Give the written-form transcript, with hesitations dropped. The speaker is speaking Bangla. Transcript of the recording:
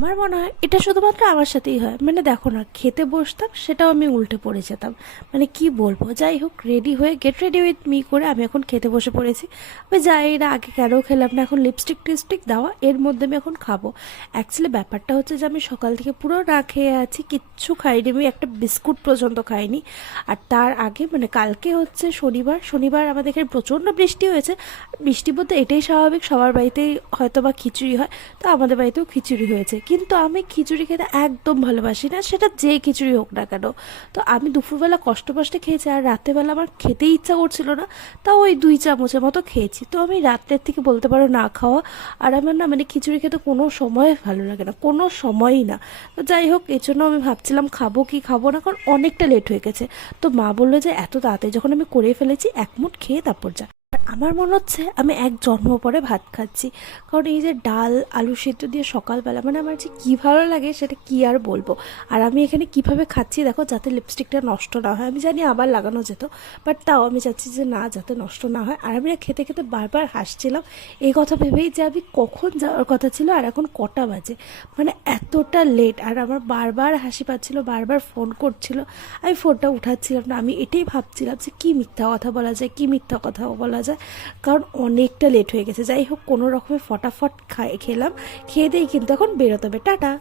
আমার মনে হয় এটা শুধুমাত্র আমার সাথেই হয়। মানে দেখো না, খেতে বসতাম সেটাও আমি উল্টে পড়ে যেতাম। মানে কি বলবো, যাই হোক, রেডি হয়ে গেট রেডি উইথ মি করে আমি এখন খেতে বসে পড়েছি। আমি যাই না, আগে কেন খেলাম না, এখন লিপস্টিক টিপস্টিক দেওয়া এর মধ্যে আমি এখন খাবো। অ্যাকচুয়ালি ব্যাপারটা হচ্ছে যে আমি সকাল থেকে পুরো না খেয়ে আছি, কিচ্ছু খাইনি, আমি একটা বিস্কুট পর্যন্ত খাইনি। আর তার আগে মানে কালকে হচ্ছে শনিবার, শনিবার আমাদের এখানে প্রচণ্ড বৃষ্টি হয়েছে। বৃষ্টি বলতে এটাই স্বাভাবিক, সবার বাড়িতেই হয়তো বা খিচুড়ি হয়, তো আমাদের বাড়িতেও খিচুড়ি হয়েছে। কিন্তু আমি খিচুড়ি খেতে একদম ভালোবাসি না, সেটা যে খিচুড়ি হোক না কেন। তো আমি দুপুরবেলা কষ্ট কষ্টে খেয়েছি, আর রাত্রেবেলা আমার খেতেই ইচ্ছা করছিল না, তাও ওই 2 চামচের মতো খেয়েছি। তো আমি রাত্রের থেকে বলতে পারো না খাওয়া। আর আমার না মানে খিচুড়ি খেতে কোনো সময় ভালো লাগে না, কোনো সময়ই না। তো যাই হোক, এর জন্য আমি ভাবছিলাম খাবো কি খাবো না, কারণ অনেকটা লেট হয়ে গেছে। তো মা বললো যে এত তাড়াতাড়ি যখন আমি করে ফেলেছি, এক মুঠ খেয়ে তারপর যা। আর আমার মনে হচ্ছে আমি এক জন্ম পরে ভাত খাচ্ছি। কারণ এই যে ডাল আলু সেদ্ধ দিয়ে সকালবেলা, মানে আমার যে কী ভালো লাগে সেটা কি আর বলবো। আর আমি এখানে কিভাবে খাচ্ছি দেখো, যাতে লিপস্টিকটা নষ্ট না হয়। আমি জানি আবার লাগানো যেত, বাট তাও আমি চাচ্ছি যে না, যাতে নষ্ট না হয়। আর আমি না খেতে খেতে বারবার হাসছিলাম এই কথা ভেবেই যে আমি কখন যাওয়ার কথা ছিল আর এখন কটা বাজে। মানে এতটা লেট, আর আমার বারবার হাসি পাচ্ছিল, বারবার ফোন করছিল, আমি ফোনটা উঠাচ্ছিলাম না। আমি এটাই ভাবছিলাম যে কী মিথ্যা কথা বলা যায়, কী মিথ্যা কথা বলা যায়, কারণ অনেকটা লেট হয়ে গেছে। যাই হোক, কোনো রকমে ফটাফট খেলাম, খেয়ে দিয়েই কিন্তু এখন বেরোতে হবে। টাটা।